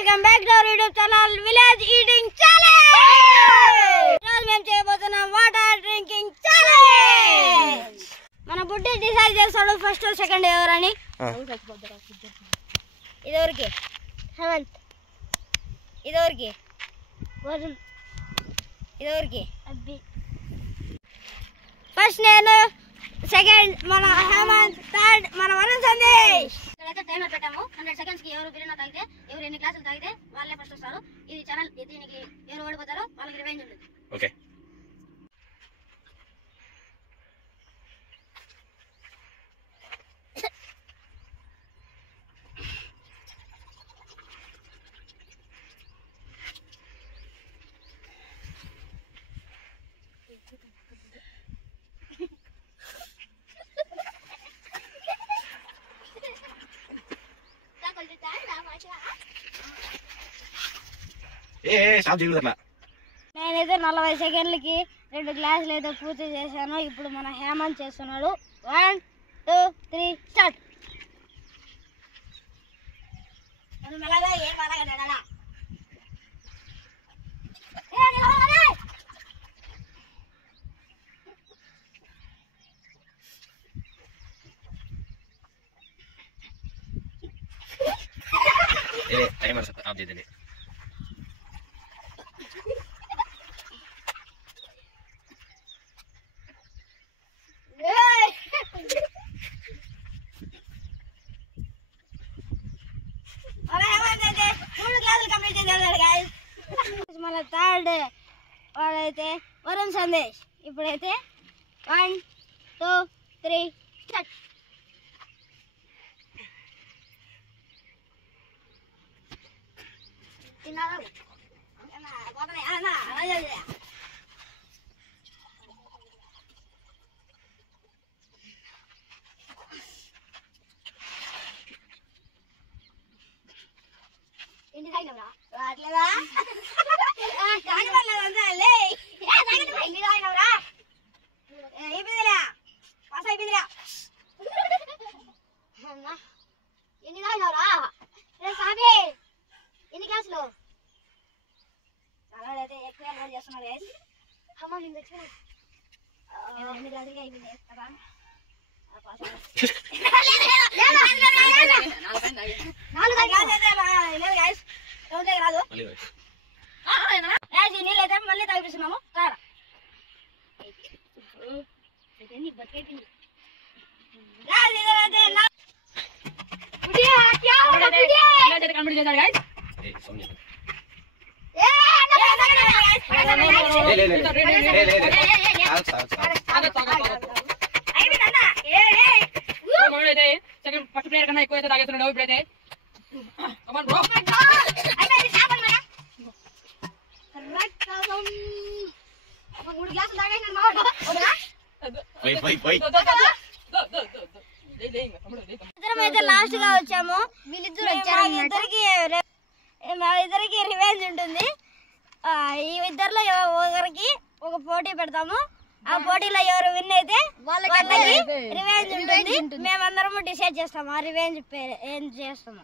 Welcome back to our YouTube channel village eating challenge. ఈరోజు మేము చేయబోతున్నాం వాటర్ డ్రింకింగ్ ఛాలెంజ్. మన బుడ్డి డిసైడ్ చేస్తాడు ఫస్ట్ సెకండ్ ఎవరని. ఇదెవరికి? హేమంత్. ఇదెవరికి? వరుణ్. ఇదెవరికి? అబ్బి. ఫస్ట్ నేను, సెకండ్ మన హేమంత్, థర్డ్ మన వరుణ్ సందేశ్. ఇక్కడైతే టైమర్ పెట్టాము 100 సెకండ్స్ కి. ఎవరు బిర్యానీ తాగితే, ఎవరు ఎన్ని గ్లాసులు తాగితే వాళ్ళే ఫస్ట్ వస్తారు. ఇది ఛానల్, దీనికి ఎవరు ఓడిపోతారో వాళ్ళకి రివెంజ్ ఉంటుంది. ఓకే. నేనైతే 40 సెకండ్లకి 2 గ్లాసులు అయితే పూర్తి చేశాను. ఇప్పుడు మన హేమంత్ చేస్తున్నాడు. 1 2 3 స్టార్ట్. టైమర్ ఆఫ్ చేయండి. మన థర్డ్ వాడైతే వరుణ్ సందేశ్. ఇప్పుడైతే 1 2 3 స్టార్ట్. ఎన్ని తాగినవరా? సాబి ఎన్ని గ్లాసులు? అయితే ఎక్కువ చేస్తున్నారు. అమ్మ నేను తెచ్చుకున్నా. ఎన్ని గ్లాసులుగా అయిపోయింది కదా. నీళ్ళైతే మళ్ళీ తాగిపిస్తున్నాము. కారా ఫస్ట్ ప్లేయర్ కన్నా ఎక్కువ అయితే తాగేస్తున్నాడు. ఇప్పుడైతే అయితే లాస్ట్ గా వచ్చాము. ఇద్దరికి రివెంజ్ ఉంటుంది. ఈ ఇద్దరిలో ఒకరికి ఒక పోటీ పెడతాము. ఆ పోటీలో ఎవరు విన్ అయితే వాళ్ళకి రివెంజ్ ఉంటుంది. మేమందరము డిసైడ్ చేస్తాము ఆ రివెంజ్ ఏం చేస్తాము.